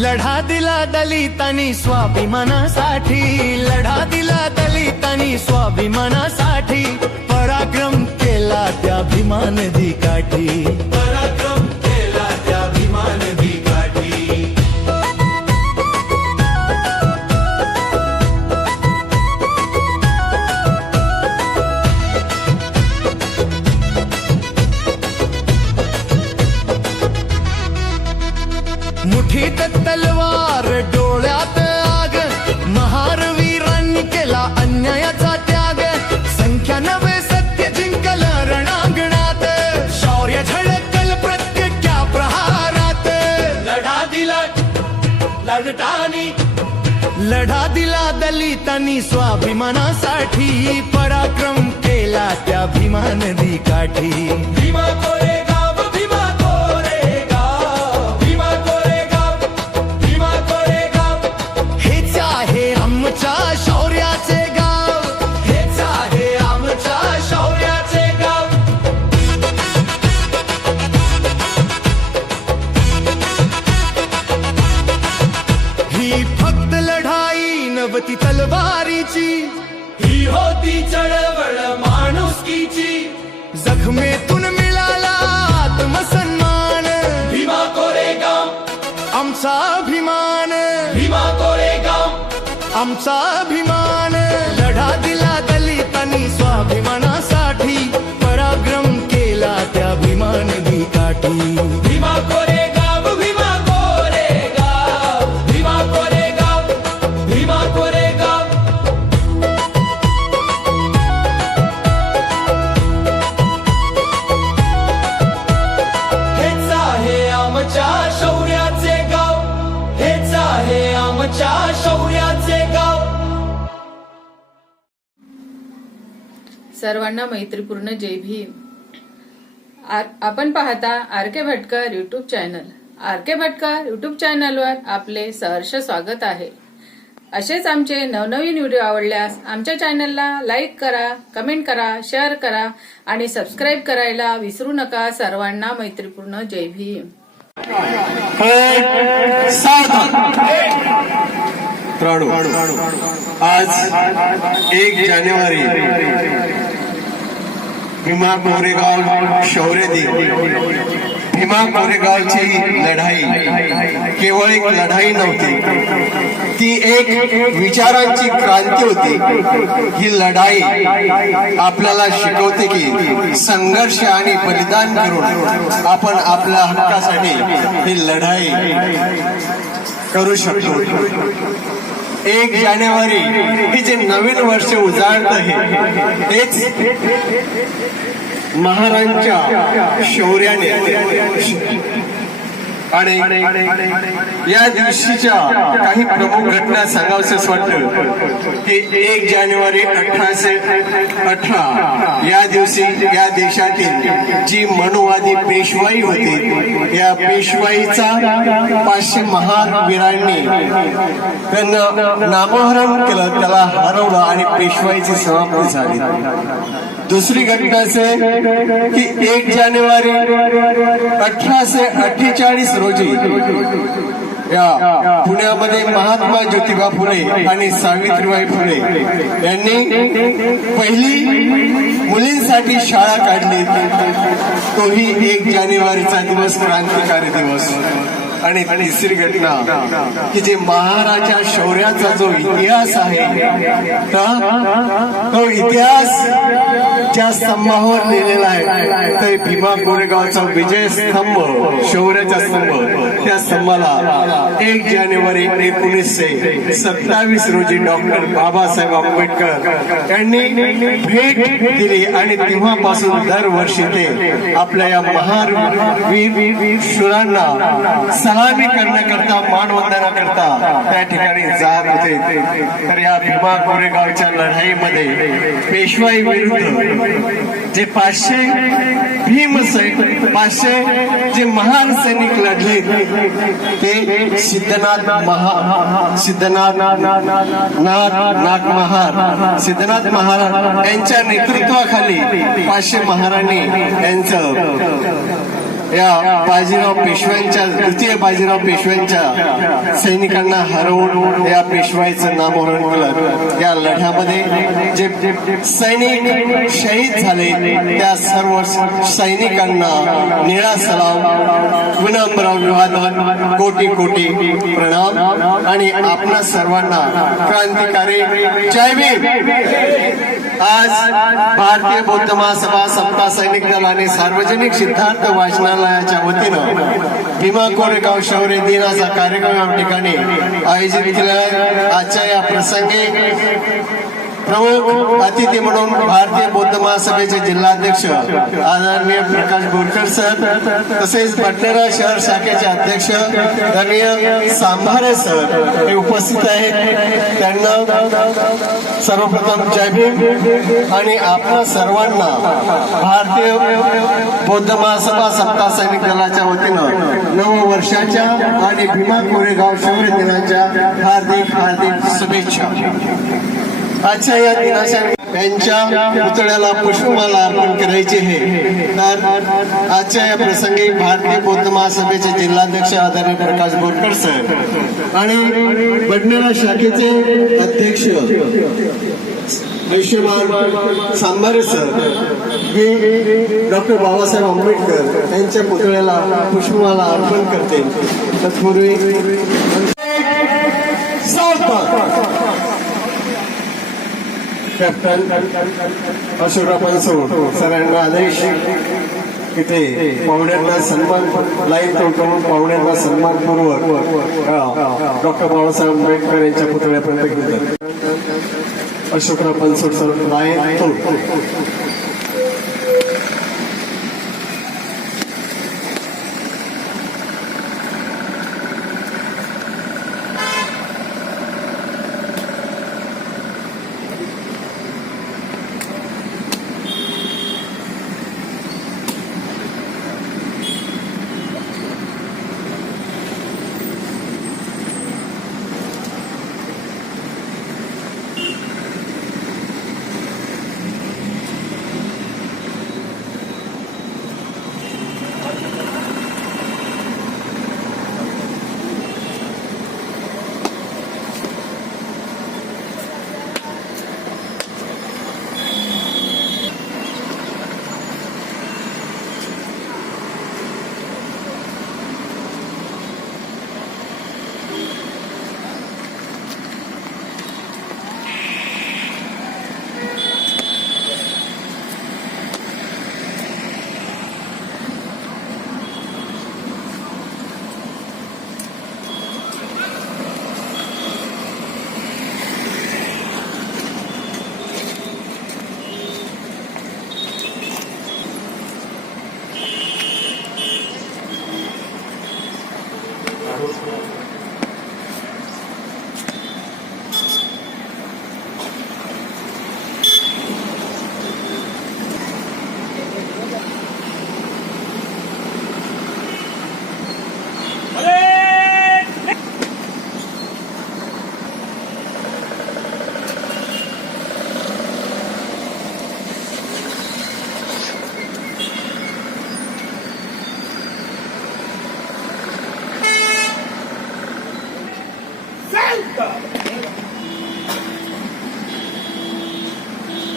लढा दिला दलितांनी स्वाभिमानासाठी. लढा दिला दलितांनी स्वाभिमानासाठी. पराक्रम केला त्या भीमा काठी. लढा दिला दलितांनी स्वाभिमानासाठी पराक्रम केला त्या भीमा नदी काठी. भीमा कोरे ही चळवळ माणुसकीची. जखमेतून मिळाला आत्मसन्मान. भीमा कोरेगाव. आमचा अभिमान. भीमा कोरेगाव. आमचा अभिमान सर्वांना मैत्रीपूर्ण जय भीम. आ- आपण पाहता R K Bhatkar YouTube channel R K Bhatkar YouTube चॅनलवर आपले सहर्ष स्वागत आहे. असेच आमचे नवनवीन व्हिडिओ आवडल्यास आमच्या चॅनलला लाईक करा कमेंट करा शेअर करा आणि सबस्क्राईब करायला विसरू नका सर्वांना मैत्रीपूर्ण जय भीम. आज एक जानेवारी भीमा कोरेगाव शौर्य दिन भीमा कोरेगावची लढाई केवळ एक लढाई नव्हती. ती एक विचारांची क्रांती होती. ही लढाई आपल्याला शिकवते की संघर्ष आणि बलिदान करून आपण आपल्या हक्कासाठी ही लढाई करू शकतो. एक जानेवारी ही जे नवीन वर्ष उजाडत आहे तेच महाराजांच्या शौर्याने. आणि या दिवशीच्या काही प्रमुख घटना सांगावंसं वाटत की एक जानेवारी अठराशे अठरा या दिवशी या देशातील जी मनुवादी पेशवाई होती या पेशवाईचा पाचशे महावीरांनी त्यांना नामोहरण केलं त्याला हरवलं आणि पेशवाईची समाप्ती झाली. दुसरी घटना असे की एक जानेवारी अठराशे अठ्ठेचाळीस रोजी या पुण्यामध्ये महात्मा ज्योतिबा फुले आणि सावित्रीबाई फुले यांनी पहिली मुलींसाठी शाळा काढली. तोही एक जानेवारीचा दिवस क्रांतिकारी दिवस. आणि तिसरी घटना की जे महाराजा शौर्याचा जो इतिहास आहे तो इतिहास ज्या स्तंभावर लिहिलेला आहे ते भीमा कोरेगावचा विजय स्तंभ शौर्याचा स्तंभ. त्या स्तंभाला एक जानेवारी एकोणीसशे सत्तावीस रोजी डॉक्टर बाबासाहेब आंबेडकर यांनी भेट दिली आणि तेव्हापासून दरवर्षी ते आपल्या या महान वीर शुरांना सलामी करण्याकरता मानवंदना करता त्या ठिकाणी जात होते. तर या भीमा कोरेगावच्या लढाईमध्ये पेशवाई विरुद्ध जे पाचशे भीम सैनिक पाचशे जे महान सैनिक लढले ते सिद्धनाथ महा सिद्धनाथ नाथ नाथ महार सिद्धनाथ महाराज यांच्या नेतृत्वाखाली पाचशे महाराणी यांचं या बाजीराव पेशव्यांच्या द्वितीय बाजीराव पेशव्यांच्या सैनिकांना हरवून या पेशवाईचं नामोहरण केलं. या लढ्यामध्ये जे सैनिक शहीद झाले त्या सर्व सैनिकांना निळा सलाम विनम्र अभिवादन कोटी कोटी प्रणाम आणि आपणा सर्वांना क्रांतिकारी जय भीम. आज भारतीय बौद्ध महासभा सत्ता सैनिक दल आणि सार्वजनिक सिद्धार्थ वाचनालयाच्या वतीनं भीमा कोरेगाव शौर्य दिनाचा कार्यक्रम या ठिकाणी आयोजित केला आजच्या या प्रसंगी प्रमुख अतिथी म्हणून भारतीय बौद्ध महासभेचे जिल्हाध्यक्ष आदरणीय प्रकाश बोरकर सर तसेच पटनेरा शहर शाखेचे अध्यक्ष धनीय सांभारे सर हे उपस्थित आहेत. त्यांना सर्वप्रथम जय भीम आणि आपल्या सर्वांना भारतीय बौद्ध महासभा सत्ता सैनिक दलाच्या वतीनं नव वर्षाच्या आणि भीमा कोरेगाव शौर्य दिनाच्या हार्दिक हार्दिक शुभेच्छा. आजच्या या दिनाच्या त्यांच्या पुतळ्याला पुष्पमाला अर्पण करायचे हे तर आजच्या या प्रसंगी भारतीय बौद्ध महासभेचे जिल्हाध्यक्ष आदरणीय प्रकाश बोरकर सर आणि बडनेरा शाखेचे अध्यक्ष आयुष्यमान सांबारे सर हे डॉक्टर बाबासाहेब आंबेडकर यांच्या पुतळ्याला पुष्पमाला अर्पण करते. तत्पूर्वी कॅप्टन अशोकराव बनसोड सरांना आदेश इथे पाहुण्यांना सन्मान लाईन तोडून पाहुण्यांना सन्मानपूर्वक डॉक्टर बाबासाहेब आंबेडकर यांच्या पुतळ्यापर्यंत घेतात अशोकराव बनसोड सर लाईन तोड.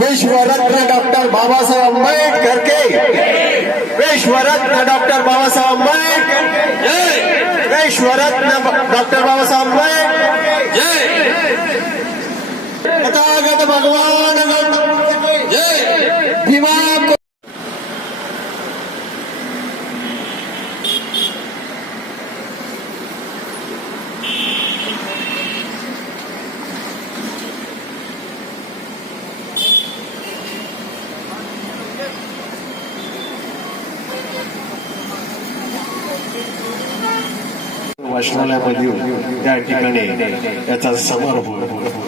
विश्वरत्न डॉक्टर बाबासाहेब आंबेडकर के विश्वरत्न डॉक्टर बाबासाहेब आंबेडकर विश्वरत्न डॉक्टर बाबासाहेब आंबेडकर तथागत भगवान भीमा वाचनालयामध्ये येऊन त्या ठिकाणी याचा समारोप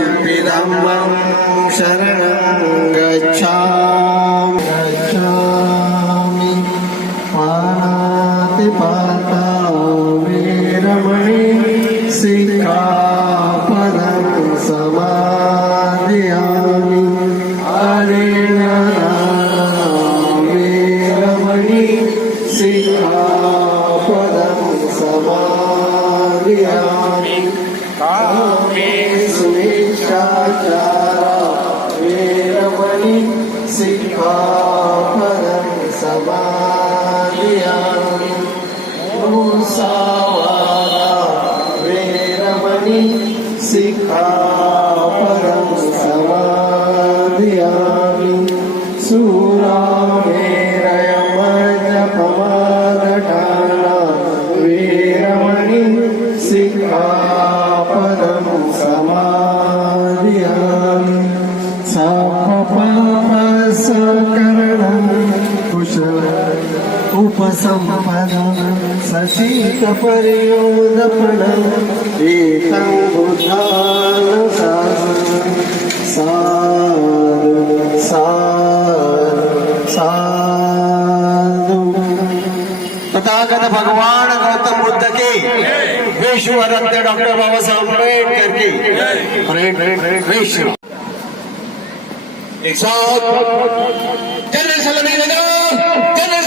वीरमणि सिक्खापदं समादयामि मुसावादा उपसम्पदं सशीतपर्योदपणम् एतं बुद्धानुशासनं साधु साधु साधु तथागत भगवान गौतम बुद्ध के विश्वरत्न डॉक्टर बाबा साहब अम्बेडकर की विश्व एक साथ। जनरल सलामी बजाओ जनरल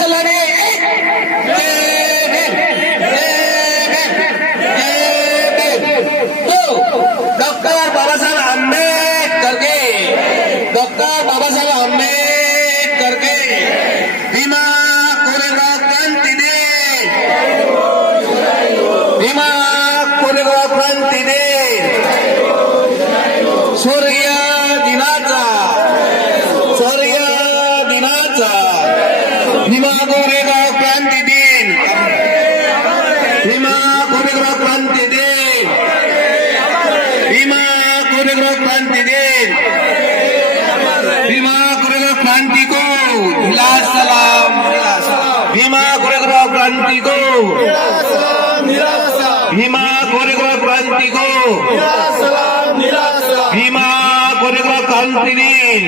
दिन भीमा कोरेगाव क्रांति को मिला सलाम भीमा कोरेगाव क्रांति को भीमा कोरेगाव क्रांति को भीमा कोरेगाव क्रांति दिन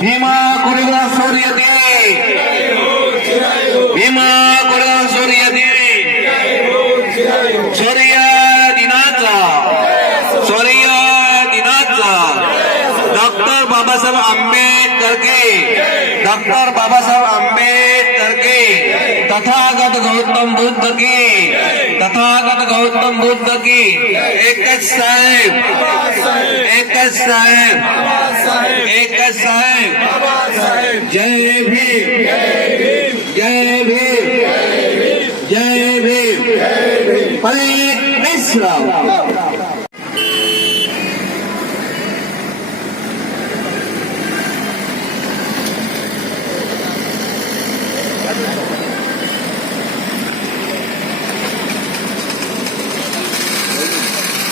भीमा कोरेगाव सूर्य दिन भीमा कोरेगाव सूर्य दिन डॉक्टर बाबासाहेब आंबेडकर के। डॉक्टर बाबा साहब आंबेडकर के। तथागत गौतम बुद्ध की। तथागत गौतम बुद्ध की। एक साहेब। एकच साहेब। एकच साहेब। जय भीम। जय भीम। जय भीम। हरे कृष्ण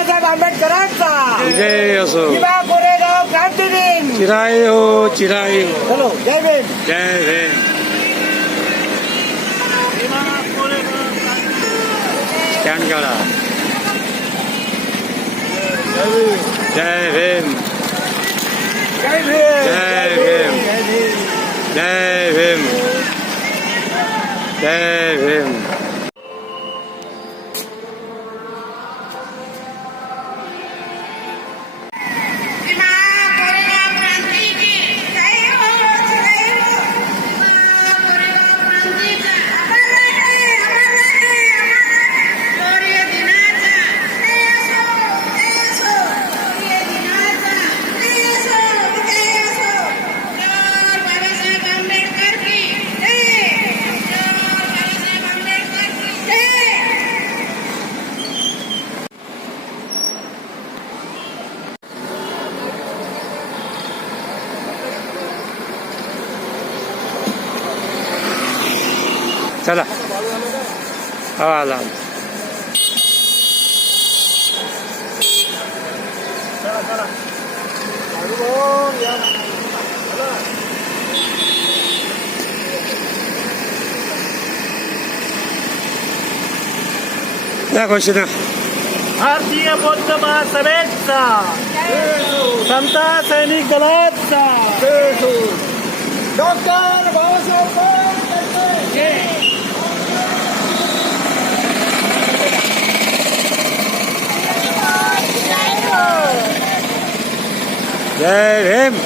बाबासाहेब आंबेडकरांचा. विजय असो. भीमा कोरेगाव क्रांती दिन. चिराई हो चिराई हो चलो जय भीम. जय भीम. स्टँड काढा. जय भीम. जय भीम. जय भीम. जय भीम. जय भीमा. चला. हो आला घोषणा भारतीय बौद्ध महासभेचा समता सैनिक दलाचा. डॉक्टर बाबासाहेब आंबेडकर जय भीम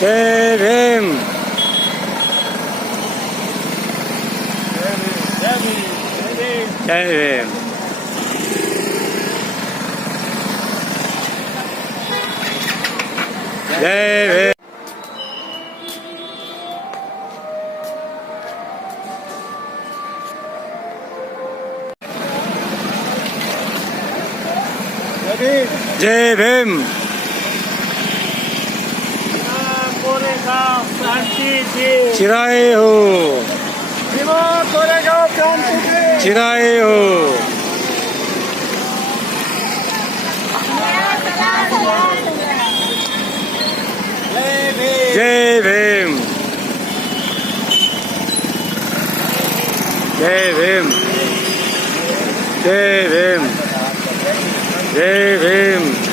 जय भीम जय भीम जय भीम कोरेगाव क्रांती दिन चिराए हो. भीमा कोरेगाव क्रांती दिन चिराए हो. जय भीम. जय भीम. जय भीम. जय भीम.